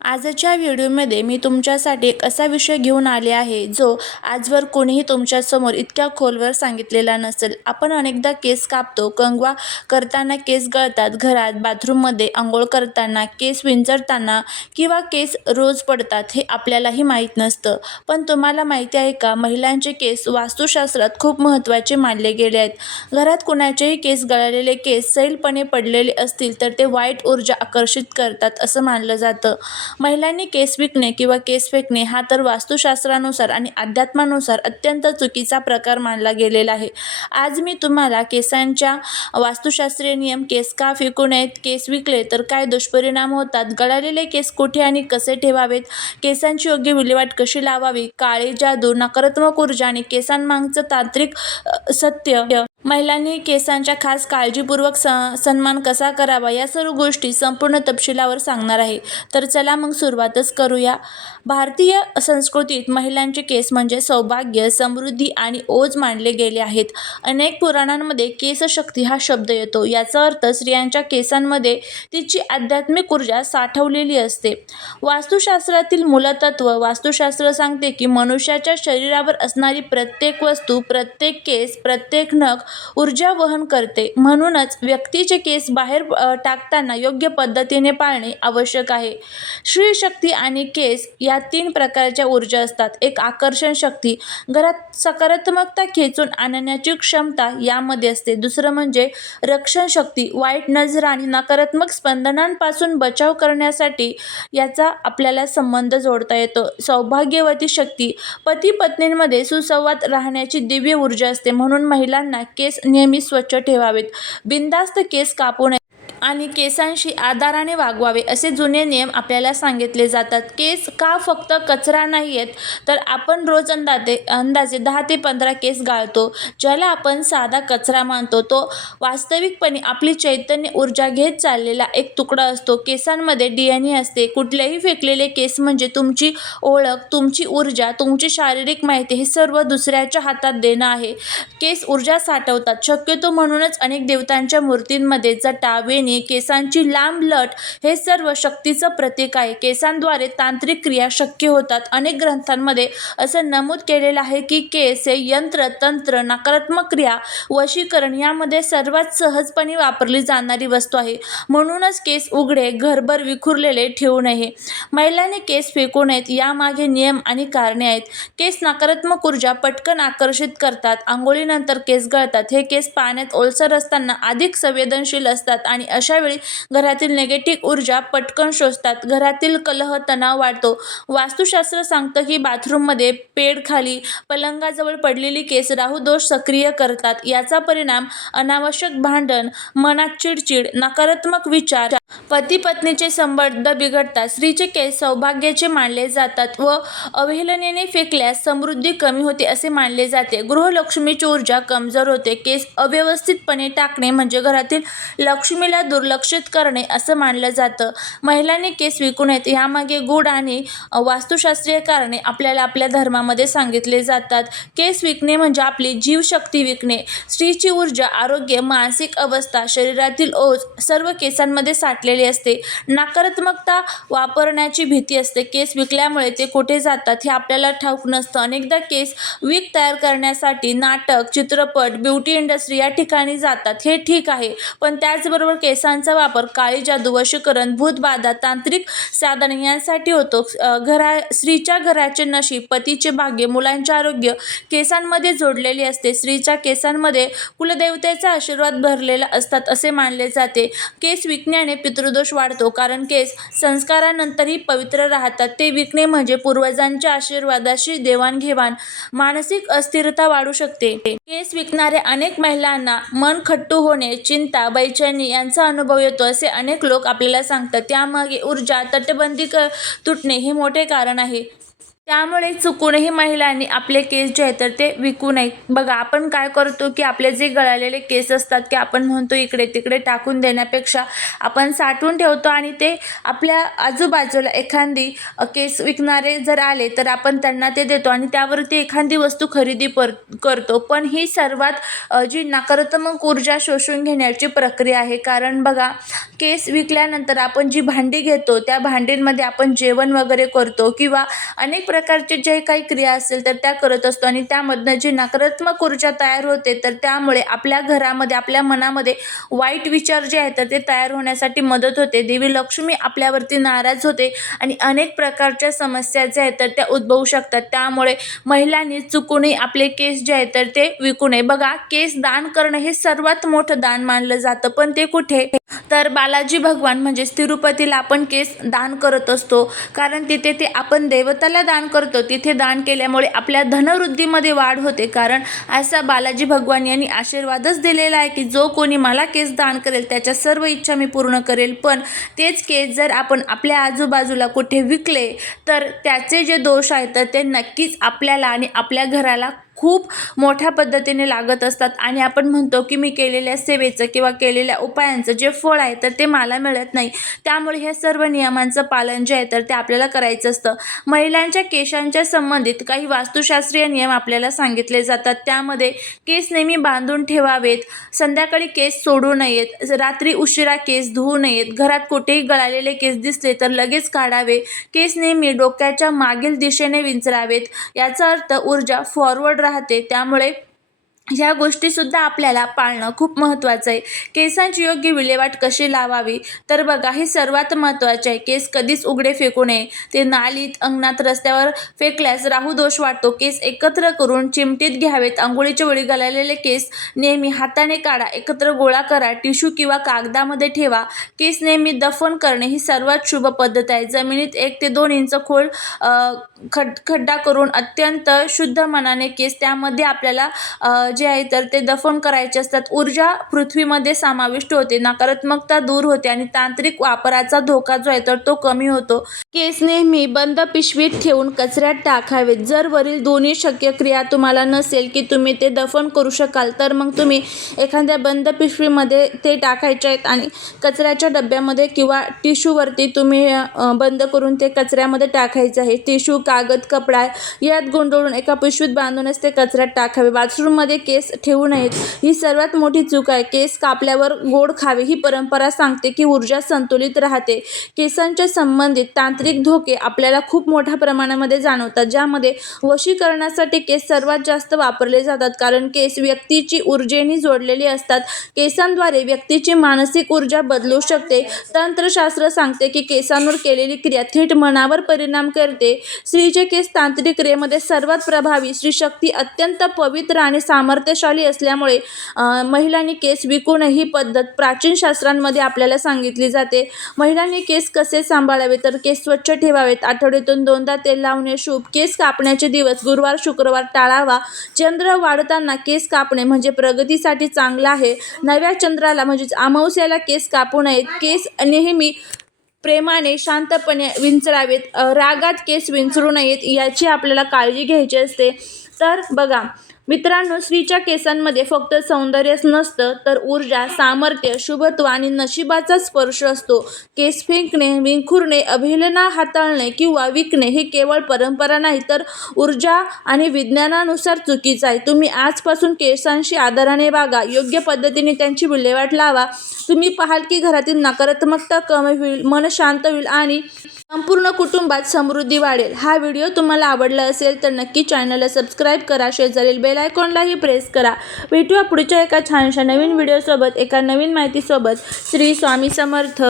आजच्या व्हिडिओमध्ये मी तुमच्यासाठी एक असा विषय घेऊन आले आहे जो आजवर कोणीही तुमच्यासमोर इतक्या खोलवर सांगितलेला नसेल. आपण अनेकदा केस कापतो कंगवा करताना केस गळतात घरात बाथरूममध्ये आंघोळ करताना केस विंचरताना किंवा केस रोज पडतात हे आपल्यालाही माहीत नसतं. पण तुम्हाला माहिती आहे का महिलांचे केस वास्तुशास्त्रात खूप महत्त्वाचे मानले गेले आहेत. घरात कुणाचेही केस गळलेले केस सैलपणे पडलेले असतील तर ते वाईट ऊर्जा आकर्षित करतात असं मानलं जातं. महिलांनी केस विकणे किंवा केस फेकणे हा तर वास्तुशास्त्रानुसार आणि अध्यात्मानुसार अत्यंत चुकीचा प्रकार मानला गेलेला आहे. आज मी तुम्हाला केसांच्या वास्तुशास्त्रीय नियम केस का फेकू नयेत केस विकले तर काय दुष्परिणाम होतात गळालेले केस कुठे आणि कसे ठेवावेत केसांची योग्य विल्हेवाट कशी लावावी काळे जादू नकारात्मक ऊर्जा आणि केसांमागचं तांत्रिक सत्य महिलांनी केसांच्या खास काळजीपूर्वक स सन्मान कसा करावा या सर्व गोष्टी संपूर्ण तपशिलावर सांगणार आहे. तर चला मग सुरुवातच करूया. भारतीय संस्कृतीत महिलांचे केस म्हणजे सौभाग्य समृद्धी आणि ओज मानले गेले आहेत. अनेक पुराणांमध्ये केसशक्ती हा शब्द येतो. याचा अर्थ स्त्रियांच्या केसांमध्ये तिची आध्यात्मिक ऊर्जा साठवलेली असते. वास्तुशास्त्रातील मूलतत्व वास्तुशास्त्र सांगते की मनुष्याच्या शरीरावर असणारी प्रत्येक वस्तू प्रत्येक केस प्रत्येक नख ऊर्जा वहन करते. म्हणूनच व्यक्तीचे केस बाहेर टाकताना योग्य पद्धतीने पाळणे आवश्यक आहे. श्री शक्ती आणि केस या तीन प्रकारच्या ऊर्जा असतात. एक आकर्षण शक्ती घरात सकारात्मकता खेचून आणण्याची क्षमता यामध्ये असते. दुसरं म्हणजे रक्षण शक्ती वाईट नजर आणि नकारात्मक स्पंदनांपासून बचाव करण्यासाठी याचा आपल्याला संबंध जोडता येतो. सौभाग्यवती शक्ती पती पत्नींमध्ये सुसंवाद राहण्याची दिव्य ऊर्जा असते. म्हणून महिलांना केस नेहमी स्वच्छ ठेवावेत. बिनधास्त केस कापू नये. आणि केसांशी आदाराने वागवावे असे जुने नियम आपल्याला सांगितले जातात. केस का फक्त कचरा नाही आहेत तर आपण रोज अंदाजे अंदाजे दहा ते पंधरा केस गाळतो ज्याला आपण साधा कचरा मानतो. तो वास्तविकपणे आपली चैतन्य ऊर्जा घेत चाललेला एक तुकडा असतो. केसांमध्ये डी एन ए असते. कुठलेही फेकलेले केस म्हणजे तुमची ओळख तुमची ऊर्जा तुमची शारीरिक माहिती हे सर्व दुसऱ्याच्या हातात देणं आहे. केस ऊर्जा साठवतात. शक्यतो म्हणूनच अनेक देवतांच्या मूर्तींमध्ये जटा वेणी केसांची लांब लट हे सर्व शक्तीचं प्रतीक आहे. केसांद्वारे तांत्रिक क्रिया शक्य होतात. अनेक ग्रंथांमध्ये असं नमूद केलेलं आहे की केस हे यंत्र तंत्र नकारात्मक क्रिया वशीकरण यामध्ये सर्वात सहजपणे वापरली जाणारी वस्तू आहे. म्हणूनच केस उघडे घरभर विखुरलेले ठेवू नये. महिलांनी केस फेकू नयेत यामागे नियम आणि कारणे आहेत. केस नकारात्मक ऊर्जा पटकन आकर्षित करतात. आंघोळीनंतर केस गळतात. हे केस पाण्यात ओलसर असताना अधिक संवेदनशील असतात आणि अशावेळी घरातील निगेटिव्ह ऊर्जा पटकन शोषतात. घरातील कलह तणाव वाढतो. वास्तुशास्त्र सांगतं की बाथरूममध्ये पेडखाली पलंगाजवळ पडलेली केस राहू दोष सक्रिय करतात. याचा परिणाम अनावश्यक भांडण मनात चिडचिड नकारात्मक विचार पती पत्नीचे संबंध बिघडतात. स्त्रीचे केस सौभाग्याचे मानले जातात व अवहेलनेने फेकल्यास समृद्धी कमी होते असे मानले जाते. गृहलक्ष्मीची ऊर्जा कमजोर होते. केस अव्यवस्थितपणे टाकणे म्हणजे घरातील लक्ष्मीला दुर्लक्षित करणे असं मानलं जातं. महिलांनी केस विकू नयेत यामागे गूढ आणि वास्तुशास्त्रीय कारणे आपल्याला आपल्या धर्मामध्ये सांगितले जातात. केस विकणे म्हणजे आपली जीवशक्ती विकणे. स्त्रीची ऊर्जा आरोग्य मानसिक अवस्था शरीरातील ओझ सर्व केसांमध्ये साठलेली असते. नकारात्मकता वापरण्याची भीती असते. केस विकल्यामुळे ते कुठे जातात हे आपल्याला ठाऊक नसतं. अनेकदा केस वीक तयार करण्यासाठी नाटक चित्रपट ब्युटी इंडस्ट्री या ठिकाणी जातात. हे ठीक आहे. पण त्याचबरोबर केसांचा वापर काळी जादू वशीकरण भूतबाधा तांत्रिक साधन यांसाठी होतो. घरा स्त्रीच्या घराचे नशीब पतीचे भाग्य मुलांचे आरोग्य केसांमध्ये जोडलेले असते. स्त्रीच्या केसांमध्ये कुलदेवतेचा आशीर्वाद भरलेला असतात असे मानले जाते. केस विकण्याने पितृदोष वाढतो. कारण केस संस्कारानंतरही पवित्र राहतात. ते विकणे म्हणजे पूर्वजांच्या आशीर्वादाशी देवाणघेवाण. मानसिक अस्थिरता वाढू शकते. केस विकणाऱ्या अनेक महिलांना मन खट्टू होणे चिंता बैचैनी यांचा अनुभव येतो असे अनेक लोक आपल्याला सांगतात. त्यामागे ऊर्जा तटबंदी क तुटणे हे मोठे कारण आहे. त्यामुळे चुकूनही महिलांनी आपले केस जे आहेत तर ते विकू नये. बघा आपण काय करतो की आपले जे गळालेले केस असतात की आपण म्हणतो इकडे तिकडे टाकून देण्यापेक्षा आपण साठवून ठेवतो आणि ते आपल्या आजूबाजूला एखादी केस विकणारे जर आले तर आपण त्यांना ते देतो आणि त्यावरती एखादी वस्तू खरेदी पर करतो. पण ही सर्वात जी नकारात्मक ऊर्जा शोषून घेण्याची प्रक्रिया आहे. कारण बघा केस विकल्यानंतर आपण जी भांडी घेतो त्या भांडींमध्ये आपण जेवण वगैरे करतो किंवा अनेक प्रकारचे जे काही क्रिया असेल तर त्या करत असतो आणि त्यामधनं जी नकारात्मक ऊर्जा तयार होते तर त्यामुळे आपल्या घरामध्ये आपल्या मनामध्ये वाईट विचार जे आहेत तर ते तयार होण्यासाठी मदत होते. देवी लक्ष्मी आपल्यावरती नाराज होते आणि अनेक प्रकारच्या समस्या ज्या आहेत तर त्या उद्भवू शकतात. त्यामुळे महिलांनी चुकूनही आपले केस जे आहेत तर ते विकू नये. बघा केस दान करणं हे सर्वात मोठं दान मानलं जातं पण ते कुठे? तर बालाजी भगवान म्हणजेच तिरुपतीला आपण केस दान करत असतो. कारण तिथे ते आपण देवताला दान करतो तिथे दान केल्यामुळे आपल्या धनवृद्धीमध्ये वाढ होते. कारण असा बालाजी भगवान यांनी आशीर्वादच दिलेला आहे की जो कोणी मला केस दान करेल त्याच्या सर्व इच्छा मी पूर्ण करेल. पण तेच केस जर आपण आपल्या आजूबाजूला कुठे विकले तर त्याचे जे दोष आहेत तर ते नक्कीच आपल्याला आणि आपल्या घराला खूप मोठ्या पद्धतीने लागत असतात. आणि आपण म्हणतो की मी केलेल्या सेवेचं किंवा केलेल्या उपायांचं जे फळ आहे तर ते मला मिळत नाही. त्यामुळे ह्या सर्व नियमांचं पालन जे आहे तर ते आपल्याला करायचं असतं. महिलांच्या केशांच्या संबंधित काही वास्तुशास्त्रीय नियम आपल्याला सांगितले जातात. त्यामध्ये केस नेहमी बांधून ठेवावेत. संध्याकाळी केस सोडू नयेत. रात्री उशिरा केस धुवू नयेत. घरात कुठेही गळालेले केस दिसले तर लगेच काढावे. केस नेहमी डोक्याच्या मागील दिशेने विंचरावेत. याचा अर्थ ऊर्जा फॉरवर्ड राहते. त्यामुळे ह्या गोष्टीसुद्धा आपल्याला पाळणं खूप महत्त्वाचं आहे. केसांची योग्य विल्हेवाट कशी लावावी? तर बघा हे सर्वात महत्त्वाचे आहे. केस कधीच उघडे फेकू नये. ते नालीत अंगणात रस्त्यावर फेकल्यास राहू दोष वाटतो. केस एकत्र करून चिमटीत घ्यावेत. आंघोळीच्या वेळी गळालेले केस नेहमी हाताने काढा. एकत्र गोळा करा. टिश्यू किंवा कागदामध्ये ठेवा. केस नेहमी दफन करणे ही सर्वात शुभ पद्धत आहे. जमिनीत एक ते दोन इंच खोल खड खड्डा करून अत्यंत शुद्ध मनाने केस त्यामध्ये आपल्याला जे आहे तर ते दफन करायचे असतात. ऊर्जा पृथ्वीमध्ये समाविष्ट होते. नकारात्मकता दूर होते आणि तांत्रिक वापराचा धोका जो आहे तर तो कमी होतो. केस नेहमी बंद पिशवीत ठेवून कचऱ्यात टाकावेत. जर वरील दोन्ही शक्य क्रिया तुम्हाला नसेल की तुम्ही ते दफन करू शकाल तर मग तुम्ही एखाद्या बंद पिशवीमध्ये ते टाकायचे आहेत आणि कचऱ्याच्या डब्यामध्ये किंवा टिश्यूवरती तुम्ही बंद करून ते कचऱ्यामध्ये टाकायचं आहे. टिश्यू कागद कपडा यात गुंडळून एका पिशवीत बांधूनच ते कचऱ्यात टाकावे. बाथरूममध्ये केस ठेवू नयेत. ही सर्वात मोठी चूक आहे. केस कापल्यावर गोड खावे ही परंपरा सांगते की ऊर्जा संतुलित राहते. केसांच्या संबंधित तांत्रिक धोके आपल्याला खूप मोठ्या प्रमाणामध्ये जाणवतात ज्यामध्ये वशीकरणासाठी केस सर्वात जास्त वापरले जातात. कारण केस व्यक्तीची ऊर्जेने जोडलेली असतात. केसांद्वारे व्यक्तीची मानसिक ऊर्जा बदलू शकते. तंत्रशास्त्र सांगते की केसांवर केलेली क्रिया थेट मनावर परिणाम करते. स्त्रीचे केस तांत्रिक क्रियेमध्ये सर्वात प्रभावी स्त्री शक्ती अत्यंत पवित्र आणि सामर्थ्य सामर्थ्यशाली असल्यामुळे महिलांनी केस विकून ही पद्धत प्राचीन शास्त्रांमध्ये आपल्याला सांगितली जाते. महिलांनी केस कसे सांभाळावे? तर केस स्वच्छ ठेवावेत. आठवड्यातून दोनदा तेल लावणे शुभ. केस कापण्याचे दिवस गुरुवार शुक्रवार टाळावा. चंद्र वाढताना केस कापणे म्हणजे प्रगतीसाठी चांगलं आहे. नव्या चंद्राला म्हणजेच अमावस्याला केस कापू नयेत. केस नेहमी प्रेमाने शांतपणे विंचरावेत. रागात केस विंचरू नयेत याची आपल्याला काळजी घ्यायची असते. तर बघा मित्रांनो स्त्रीच्या केसांमध्ये फक्त सौंदर्यच नसतं तर ऊर्जा सामर्थ्य शुभत्व आणि नशिबाचा स्पर्श असतो. केस फेंकणे विंखुरणे अभिलेना हाताळणे किंवा विकणे हे केवळ परंपरा नाही तर ऊर्जा आणि विज्ञानानुसार चुकीचं आहे. तुम्ही आजपासून केसांशी आदराने वागा योग्य पद्धतीने त्यांची विल्हेवाट लावा. तुम्ही पाहाल की घरातील नकारात्मकता कमी होईल मन शांत होईल आणि संपूर्ण कुटुंबात समृद्धी वाढेल. हा व्हिडिओ तुम्हाला आवडला असेल तर नक्की चॅनलला सबस्क्राईब करा. शेजारील बेल आयकॉनलाही प्रेस करा. भेटूया पुढच्या एका छानशा नवीन व्हिडिओसोबत एका नवीन माहितीसोबत. श्री स्वामी समर्थ.